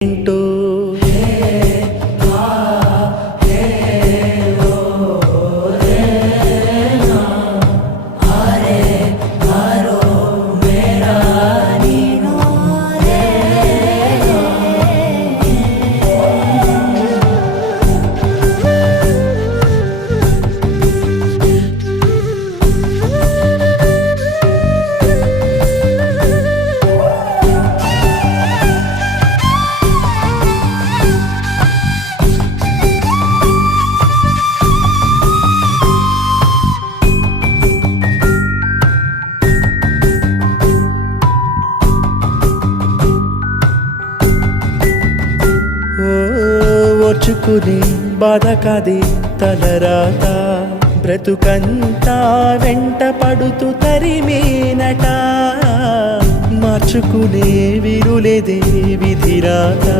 ఏంటో ఓర్చుకునే బాధ కాదే తలరాత బ్రతుకంతా వెంట పడుతూ తరిమేనట మార్చుకునే విరులేదే విధిరాత